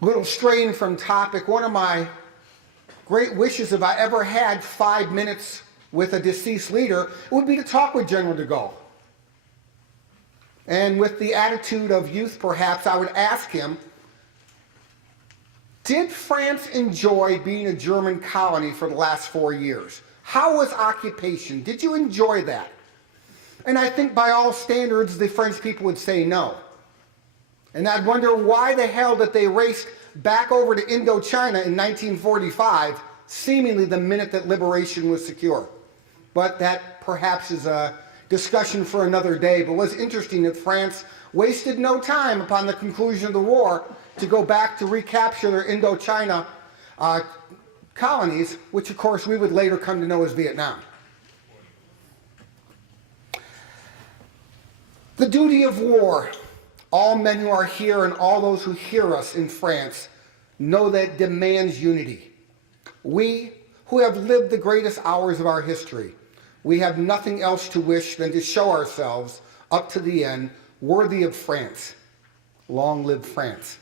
little straying from topic, one of my great wishes, if I ever had 5 minutes with a deceased leader, it would be to talk with General de Gaulle. And with the attitude of youth, perhaps, I would ask him, did France enjoy being a German colony for the last 4 years? How was occupation? Did you enjoy that? And I think by all standards, the French people would say no. And I'd wonder why the hell that they raced back over to Indochina in 1945, seemingly the minute that liberation was secure. But that perhaps is a discussion for another day. But it was interesting that France wasted no time upon the conclusion of the war to go back to recapture their Indochina colonies, which of course we would later come to know as Vietnam. The duty of war. All men who are here and all those who hear us in France know that it demands unity. We, who have lived the greatest hours of our history, we have nothing else to wish than to show ourselves up to the end worthy of France. Long live France.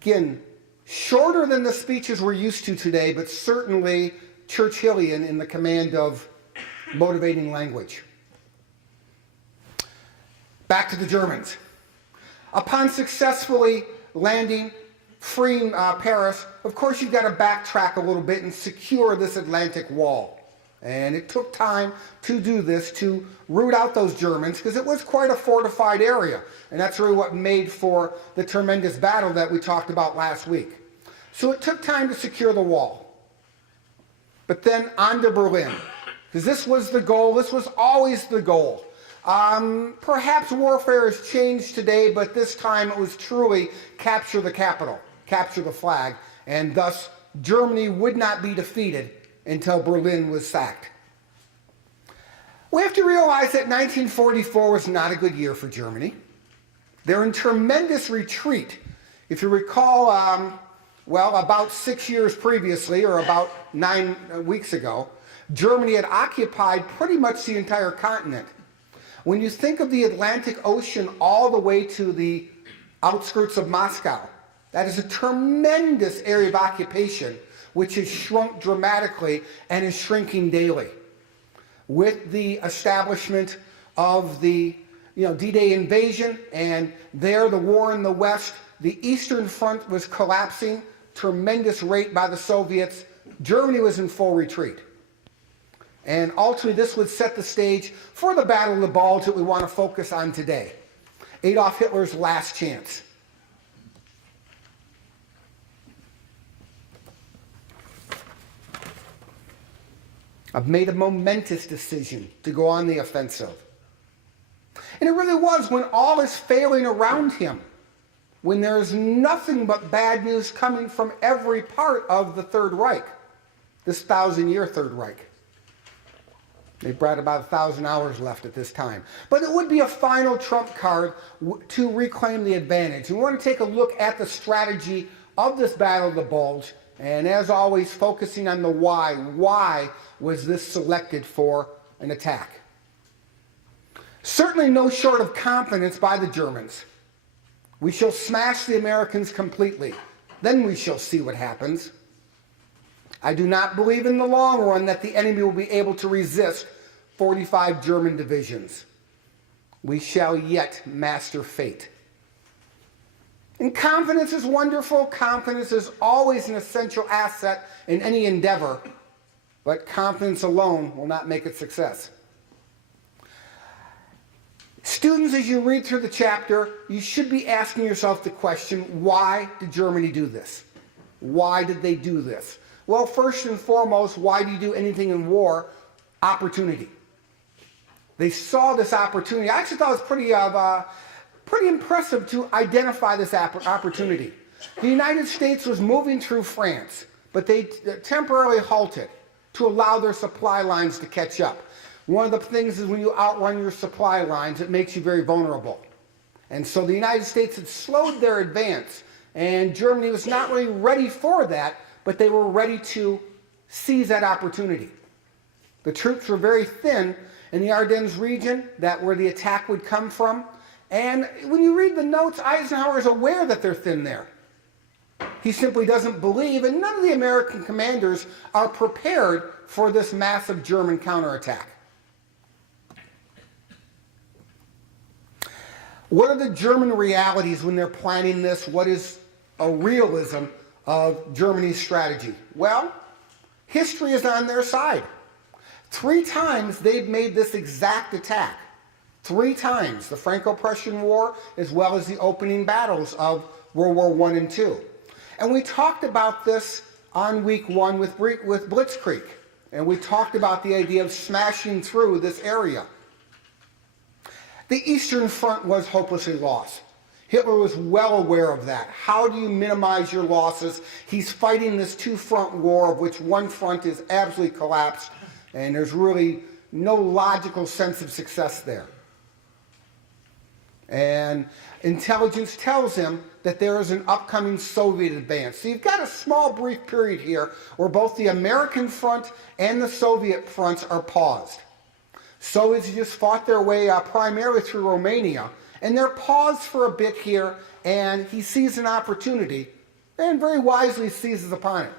Again, shorter than the speeches we're used to today, but certainly Churchillian in the command of motivating language. Back to the Germans. Upon successfully landing, freeing Paris, of course you've got to backtrack a little bit and secure this Atlantic wall. And it took time to do this, to root out those Germans, because it was quite a fortified area. And that's really what made for the tremendous battle that we talked about last week. So it took time to secure the wall. But then on to Berlin, because this was the goal, this was always the goal. Perhaps warfare has changed today, but this time it was truly capture the capital, capture the flag, and thus Germany would not be defeated until Berlin was sacked. We have to realize that 1944 was not a good year for Germany. They're in tremendous retreat. If you recall, well, about 6 years previously, or about 9 weeks ago, Germany had occupied pretty much the entire continent. When you think of the Atlantic Ocean all the way to the outskirts of Moscow, that is a tremendous area of occupation which has shrunk dramatically and is shrinking daily. With the establishment of the D-Day invasion and there the war in the West, the Eastern Front was collapsing, tremendous rate by the Soviets. Germany was in full retreat. And ultimately, this would set the stage for the Battle of the Bulge that we want to focus on today. Adolf Hitler's last chance. I've made a momentous decision to go on the offensive. And it really was when all is failing around him, when there is nothing but bad news coming from every part of the Third Reich, this 1,000-year Third Reich. They've brought about 1,000 hours left at this time. But it would be a final trump card to reclaim the advantage. We want to take a look at the strategy of this Battle of the Bulge, and as always, focusing on the why. Why was this selected for an attack? Certainly no short of confidence by the Germans. We shall smash the Americans completely. Then we shall see what happens. I do not believe in the long run that the enemy will be able to resist 45 German divisions. We shall yet master fate. And confidence is wonderful. Confidence is always an essential asset in any endeavor, but confidence alone will not make it success. Students, as you read through the chapter, you should be asking yourself the question, why did Germany do this? Why did they do this? Well, first and foremost, why do you do anything in war? Opportunity. They saw this opportunity. I actually thought it was pretty impressive to identify this opportunity. The United States was moving through France, but they temporarily halted to allow their supply lines to catch up. One of the things is when you outrun your supply lines, it makes you very vulnerable. And so the United States had slowed their advance, and Germany was not really ready for that, but they were ready to seize that opportunity. The troops were very thin in the Ardennes region, that where the attack would come from, And when you read the notes, Eisenhower is aware that they're thin there. He simply doesn't believe, and none of the American commanders are prepared for this massive German counterattack. What are the German realities when they're planning this? What is a realism of Germany's strategy? Well, history is on their side. 3 times they've made this exact attack. 3 times, the Franco-Prussian War as well as the opening battles of World War I and II. And we talked about this on week 1 with Blitzkrieg. And we talked about the idea of smashing through this area. The Eastern Front was hopelessly lost. Hitler was well aware of that. How do you minimize your losses? He's fighting this 2-front war, of which one front is absolutely collapsed, and there's really no logical sense of success there. And intelligence tells him that there is an upcoming Soviet advance. So you've got a small brief period here where both the American front and the Soviet fronts are paused. Soviets just fought their way primarily through Romania, and they're paused for a bit here, and he sees an opportunity and very wisely seizes upon it.